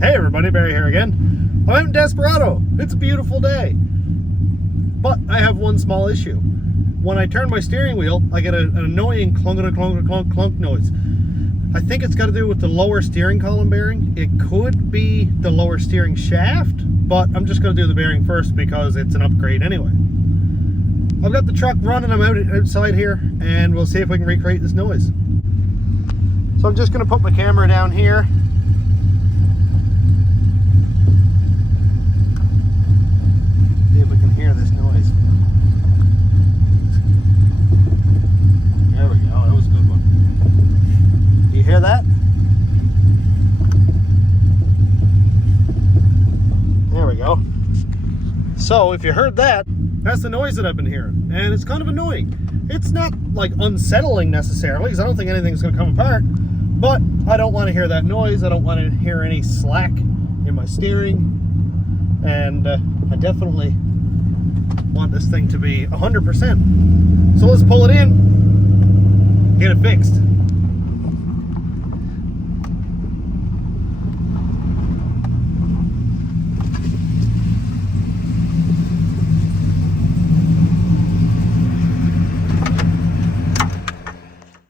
Hey everybody, Barry here again. I'm out in Desperado. It's a beautiful day. But I have one small issue. When I turn my steering wheel, I get an annoying clunk noise. I think it's got to do with the lower steering column bearing. It could be the lower steering shaft, but I'm just going to do the bearing first because it's an upgrade anyway. I've got the truck running. I'm outside here, and we'll see if we can recreate this noise. So I'm just going to put my camera down here. See if we can hear this noise. There we go. That was a good one. You hear that? There we go. So if you heard that, that's the noise that I've been hearing, and it's kind of annoying. It's not like unsettling necessarily, because I don't think anything's going to come apart, but I don't want to hear that noise. I don't want to hear any slack in my steering, and I definitely want this thing to be 100%. So let's pull it in, get it fixed.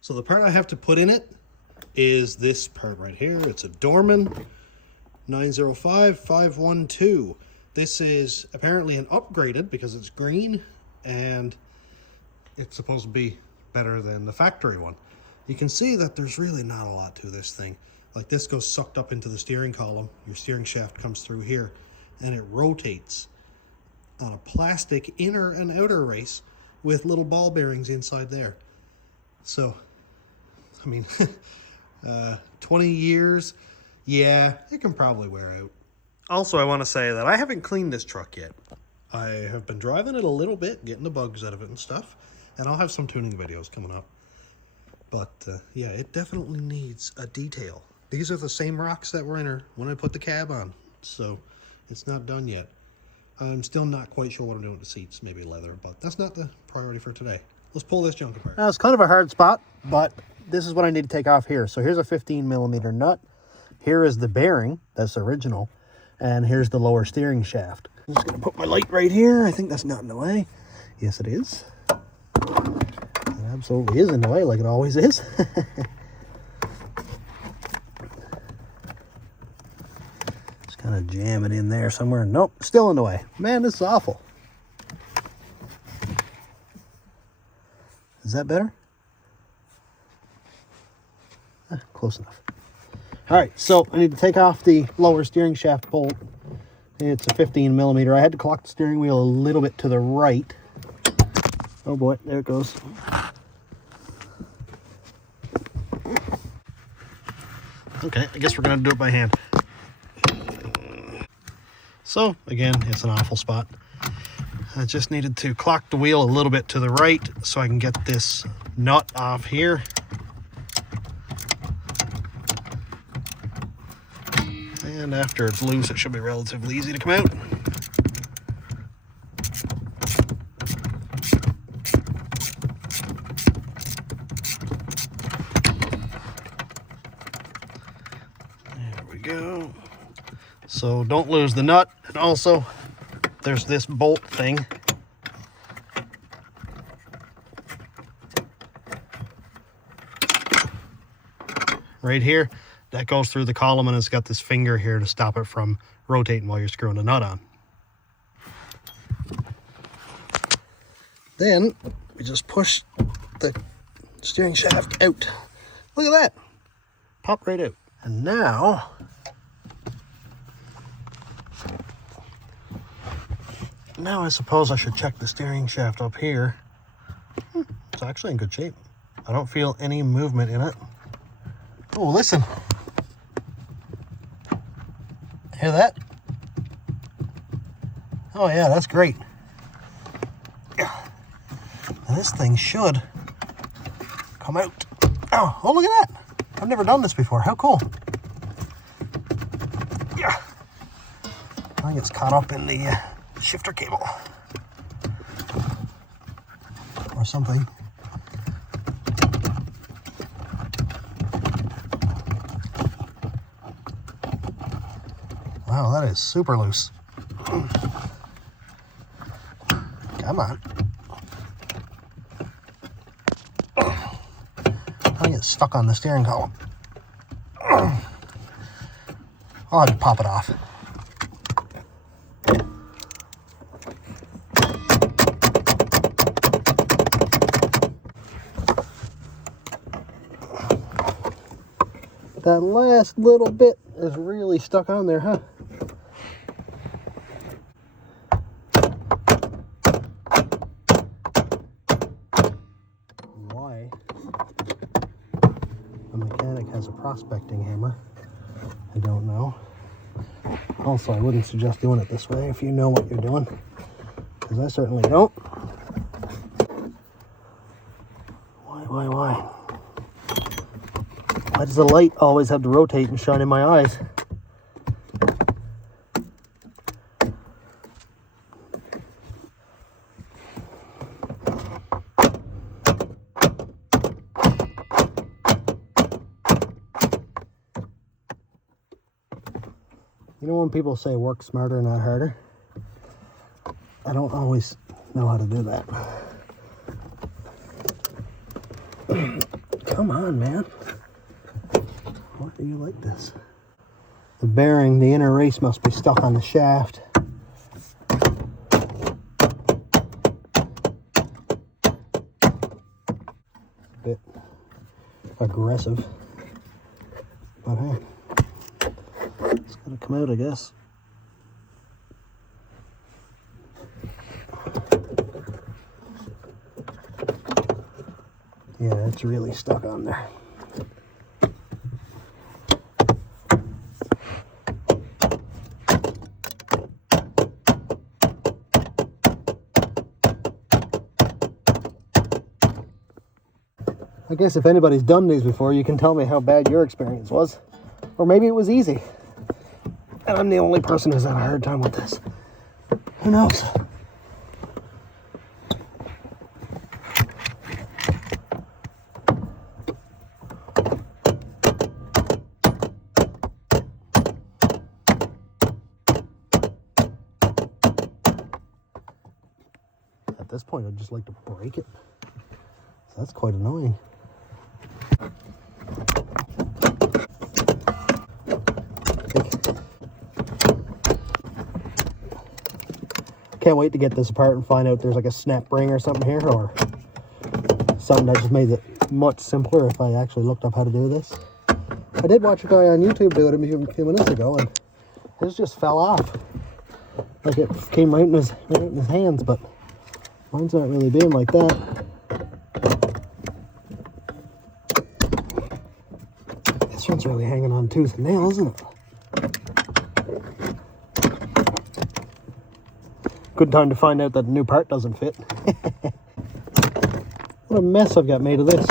So the part I have to put in it is this part right here. It's a Dorman 905512. This is apparently an upgraded because it's green and it's supposed to be better than the factory one. You can see that there's really not a lot to this thing. Like, this goes sucked up into the steering column. Your steering shaft comes through here and it rotates on a plastic inner and outer race with little ball bearings inside there. So, I mean, 20 years, yeah, it can probably wear out. Also, I want to say that I haven't cleaned this truck yet. I have been driving it a little bit, getting the bugs out of it and stuff, and I'll have some tuning videos coming up. But, yeah, it definitely needs a detail. These are the same rocks that were in her when I put the cab on, so it's not done yet. I'm still not quite sure what I'm doing with the seats, maybe leather, but that's not the priority for today. Let's pull this junk apart. Now, it's kind of a hard spot, but this is what I need to take off here. So here's a 15mm nut. Here is the bearing, that's original. And here's the lower steering shaft. I'm just gonna put my light right here. I think that's not in the way. Yes, it is. It absolutely is in the way, like it always is. Just kind of jam it in there somewhere. Nope, still in the way. Man, this is awful. Is that better? Close enough. All right, so I need to take off the lower steering shaft bolt. It's a 15mm. I had to clock the steering wheel a little bit to the right. Oh boy, there it goes. Okay, I guess we're gonna do it by hand. So again, it's an awful spot. I just needed to clock the wheel a little bit to the right so I can get this nut off here. And after it's loose, it should be relatively easy to come out. There we go. So don't lose the nut. And also, there's this bolt thing. Right here. That goes through the column, and it's got this finger here to stop it from rotating while you're screwing the nut on. Then we just push the steering shaft out. Look at that. Pop right out. And now I suppose I should check the steering shaft up here. It's actually in good shape. I don't feel any movement in it. Oh, listen. Hear that? Oh yeah, that's great. Yeah. Now this thing should come out. Oh, look at that. I've never done this before. How cool. Yeah. I think it's caught up in the shifter cable. Or something. Wow, that is super loose. Come on. I get stuck on the steering column. I'll have to pop it off. That last little bit is really stuck on there, huh? Why the mechanic has a prospecting hammer, I don't know. Also, I wouldn't suggest doing it this way if you know what you're doing, because I certainly don't. Why? Why does the light always have to rotate and shine in my eyes? You know when people say work smarter, not harder? I don't always know how to do that. Come on, man. Why are you like this? The bearing, the inner race must be stuck on the shaft. A bit aggressive. But hey, it's gonna come out, I guess. Yeah, it's really stuck on there. I guess if anybody's done these before, you can tell me how bad your experience was. Or maybe it was easy. And I'm the only person who's had a hard time with this. Who knows? At this point, I'd just like to break it. So that's quite annoying. Can't wait to get this apart and find out there's like a snap ring or something here, or something that just made it much simpler if I actually looked up how to do this. I did watch a guy on YouTube do it a few minutes ago, and his just fell off. Like it came right in his hands, but mine's not really being like that. This one's really hanging on tooth and nail, isn't it? Good time to find out that the new part doesn't fit. What a mess I've got made of this.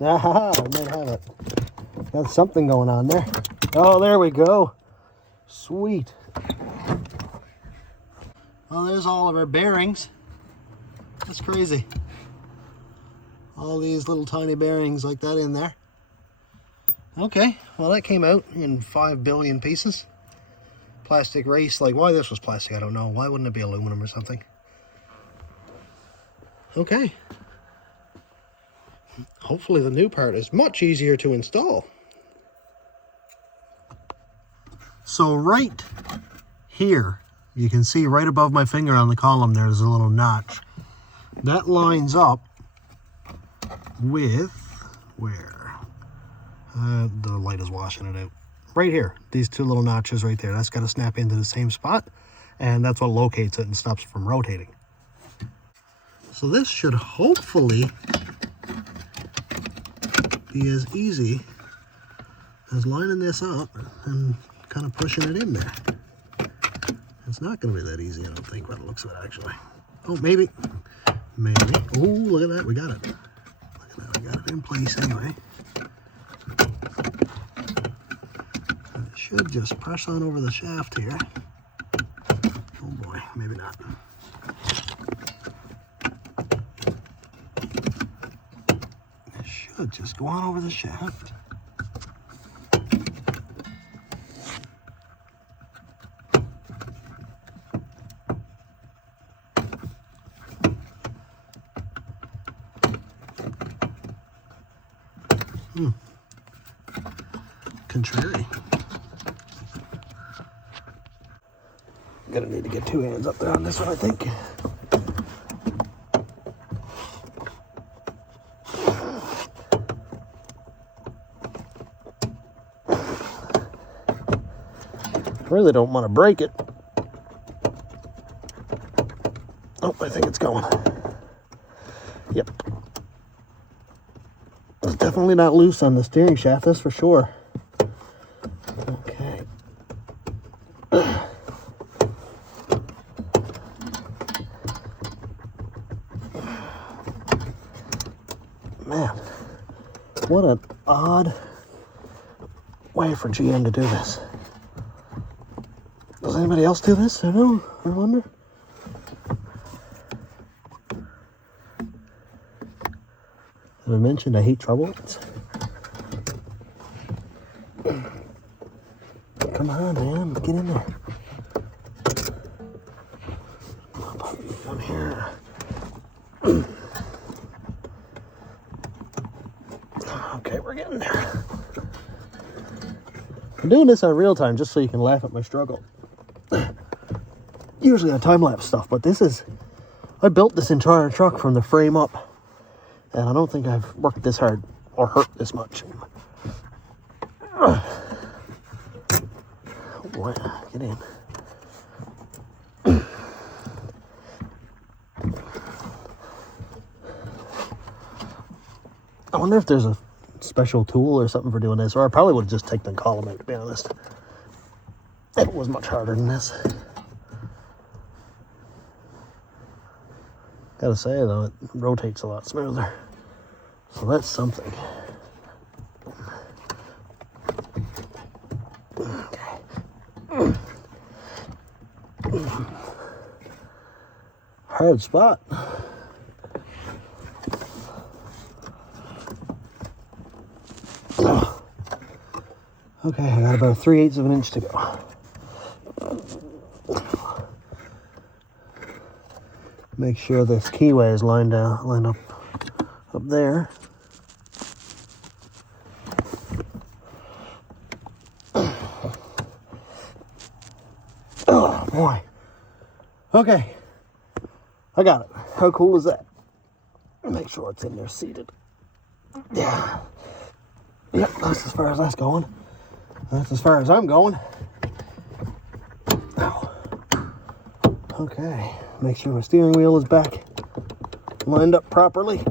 Aha, I might have it. Got something going on there. Oh, there we go. Sweet. Well, there's all of our bearings. That's crazy. All these little tiny bearings like that in there. Okay, well that came out in 5 billion pieces. Plastic race, like why this was plastic, I don't know. Why wouldn't it be aluminum or something? Okay. Hopefully the new part is much easier to install. So right here, you can see right above my finger on the column there's a little notch. That lines up with, where? The light is washing it out. Right here, these two little notches right there. That's got to snap into the same spot, and that's what locates it and stops it from rotating. So this should hopefully be as easy as lining this up and kind of pushing it in there. It's not going to be that easy, I don't think, by the looks of it, actually. Oh, maybe. Maybe. Oh, look at that. We got it. Look at that. We got it in place anyway. And it should just press on over the shaft here. Oh boy, maybe not. It should just go on over the shaft. Contrary. Gonna need to get two hands up there on this one, I think. Really don't want to break it. Oh, I think it's going. Yep. It's definitely not loose on the steering shaft, that's for sure. Okay. Man, what an odd way for GM to do this. Does anybody else do this? I know, I wonder. Have I mentioned I hate trouble? Come on, man, get in there. Come here. Okay, we're getting there. I'm doing this on real time just so you can laugh at my struggle. Usually on time-lapse stuff, but this is... I built this entire truck from the frame up, and I don't think I've worked this hard or hurt this much. Oh boy, get in. I wonder if there's a special tool or something for doing this, or I probably would have just taken the column out, to be honest. It was much harder than this. Gotta say though, it rotates a lot smoother. So that's something. Okay. Hard spot. Okay, I got about 3/8 of an inch to go. Make sure this keyway is lined up there. Oh boy. Okay, I got it. How cool is that? Make sure it's in there seated. Yeah. Yep, that's as far as that's going. That's as far as I'm going. Ow. Okay, make sure my steering wheel is back lined up properly.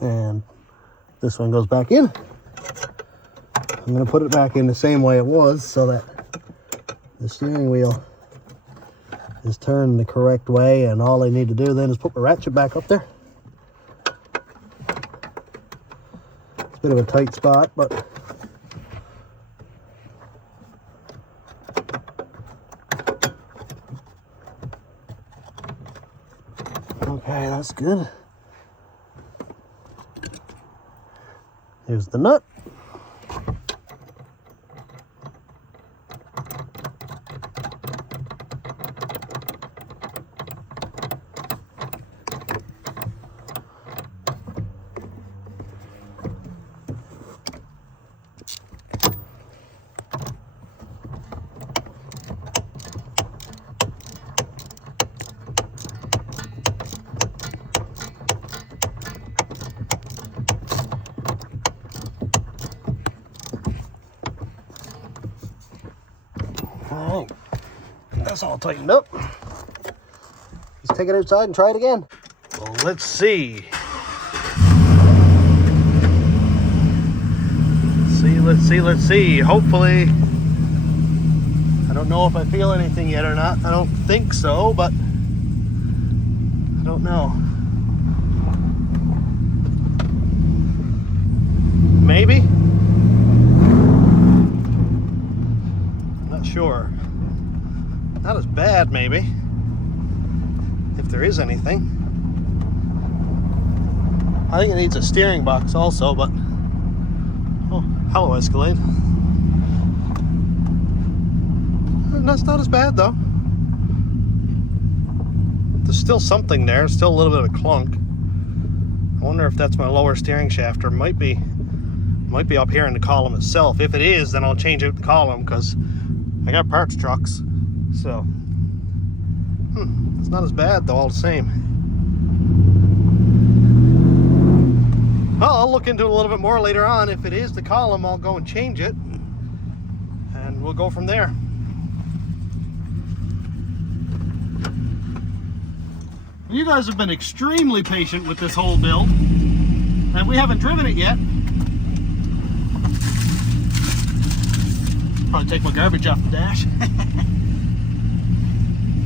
And this one goes back in. I'm going to put it back in the same way it was so that the steering wheel is turned the correct way, and all I need to do then is put my ratchet back up there. It's a bit of a tight spot, but okay, that's good. Here's the nut. That's all tightened up. Let's take it outside and try it again. Well, let's see. Let's see. Hopefully, I don't know if I feel anything yet or not. I don't think so, but I don't know. Maybe? Not sure. Not as bad, maybe. If there is anything. I think it needs a steering box also, but... Oh, hello, Escalade. That's not as bad, though. There's still something there. Still a little bit of a clunk. I wonder if that's my lower steering shaft, or might be up here in the column itself. If it is, then I'll change out the column, because I got parts trucks. So, it's not as bad, though, all the same. Well, I'll look into it a little bit more later on. If it is the column, I'll go and change it, and we'll go from there. You guys have been extremely patient with this whole build, and we haven't driven it yet. Probably take my garbage off the dash.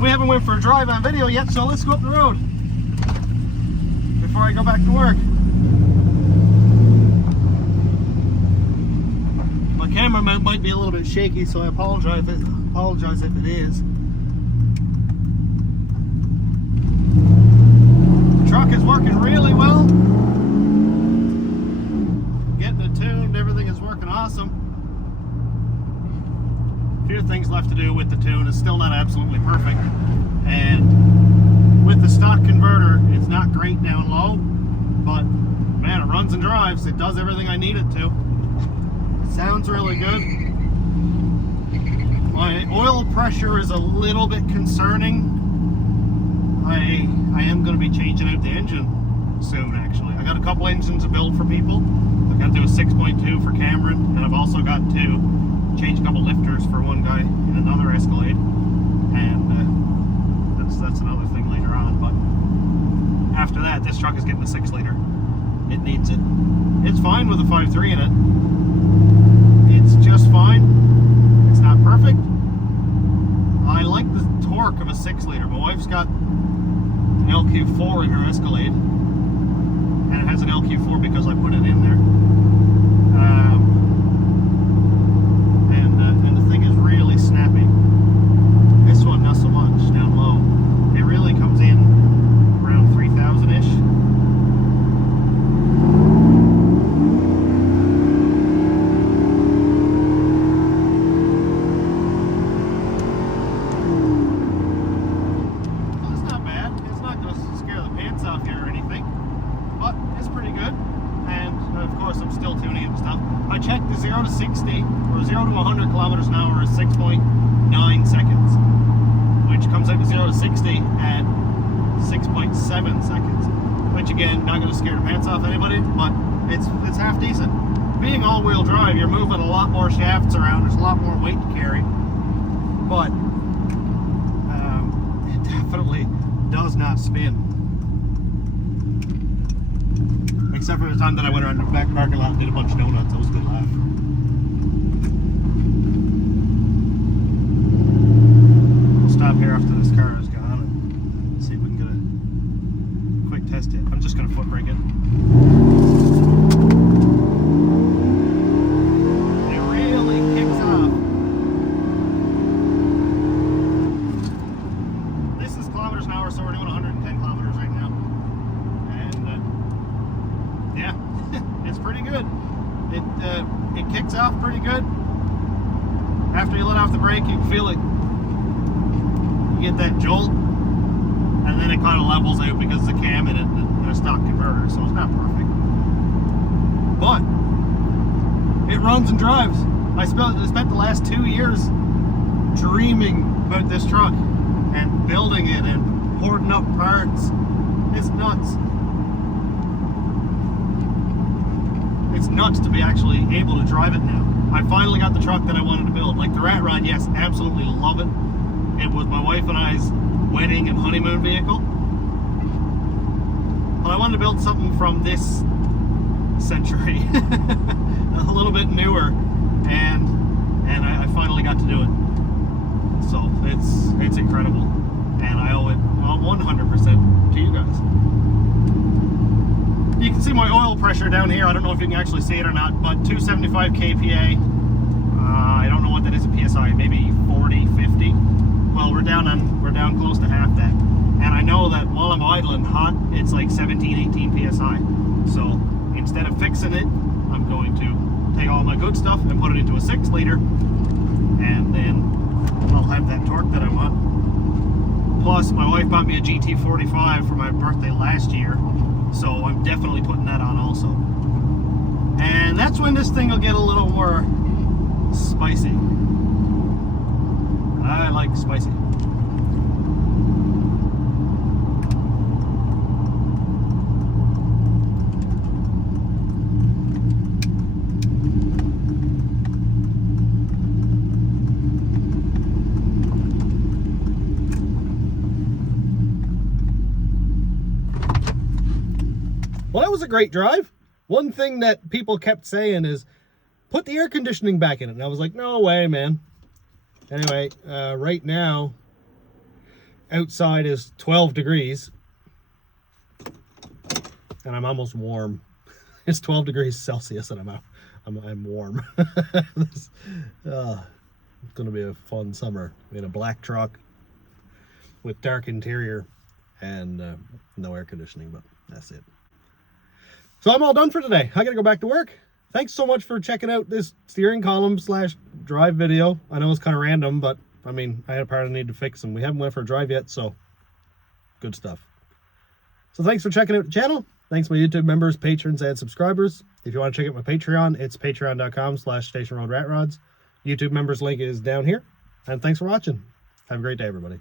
We haven't went for a drive on video yet, so let's go up the road before I go back to work. My camera might be a little bit shaky, so I apologize if it is. The truck is working really well. Getting it tuned, everything is working awesome. A few things left to do with the tune. It's still not absolutely perfect, and with the stock converter, it's not great down low, but man, it runs and drives. It does everything I need it to. It sounds really good. My oil pressure is a little bit concerning. I am going to be changing out the engine soon, actually. I got a couple engines to build for people. I've got to do a 6.2 for Cameron, and I've also got to change a couple lifters for one guy in another Escalade, and that's another thing later on. But after that, this truck is getting a 6-liter. It needs it. It's fine with a 5.3 in it. It's just fine. It's not perfect. I like the torque of a 6-liter. My wife's got an LQ4 in her Escalade, and it has an LQ4 because I put it in there. And the thing is really snappy. This one not so much down low. It really comes in around 3,000-ish. It's not bad. It's not going to scare the pants off here or anything, but it's pretty good. And of course, I'm still tuning it and stuff. I checked the 0 to 60 or 0 to 100 kilometers an hour is 6.9 seconds, which comes out to 0 to 60 at 6.7 seconds. Which again, not going to scare the pants off anybody, but it's half decent. Being all-wheel drive, you're moving a lot more shafts around. There's a lot more weight to carry, but it definitely does not spin. Except for the time that I went around the back parking lot and did a bunch of donuts. That was a good laugh. We'll stop here after this car is gone and see if we can get a quick test hit. I'm just going to foot brake it. It really kicks off. This is kilometers an hour, so we're doing 110 kilometers right now. And yeah, it's pretty good. It kicks off pretty good. After you let off the brake, you can feel it. You get that jolt, and then it kind of levels out because of the cam in it and a stock converter, so it's not perfect. But it runs and drives. I spent the last 2 years dreaming about this truck and building it and hoarding up parts. It's nuts. It's nuts to be actually able to drive it now. I finally got the truck that I wanted to build. Like the Rat Rod, yes, absolutely love it. It was my wife and I's wedding and honeymoon vehicle. But I wanted to build something from this century, a little bit newer, and I finally got to do it. So it's incredible, and I owe it 100% to you guys. You can see my oil pressure down here. I don't know if you can actually see it or not, but 275 kPa. I don't know what that is in PSI, maybe 40, 50. Well, we're down close to half that. And I know that while I'm idling hot, it's like 17, 18 PSI. So instead of fixing it, I'm going to take all my good stuff and put it into a 6-liter, and then I'll have that torque that I want. Plus, my wife bought me a GT45 for my birthday last year, so I'm definitely putting that on also. And that's when this thing will get a little more spicy. I like spicy. Well, that was a great drive. One thing that people kept saying is, put the air conditioning back in it. And I was like, no way, man. Anyway, right now, outside is 12 degrees. And I'm almost warm. It's 12 degrees Celsius and I'm warm. It's going to be a fun summer in a black truck with dark interior and no air conditioning, but that's it. So I'm all done for today. I gotta go back to work. Thanks so much for checking out this steering column / drive video. I know it's kind of random, but I mean, I had a part I need to fix and we haven't went for a drive yet, so good stuff. So thanks for checking out the channel. Thanks my YouTube members, patrons, and subscribers. If you want to check out my Patreon, it's patreon.com/stationroadratrods. YouTube members link is down here. And thanks for watching. Have a great day, everybody.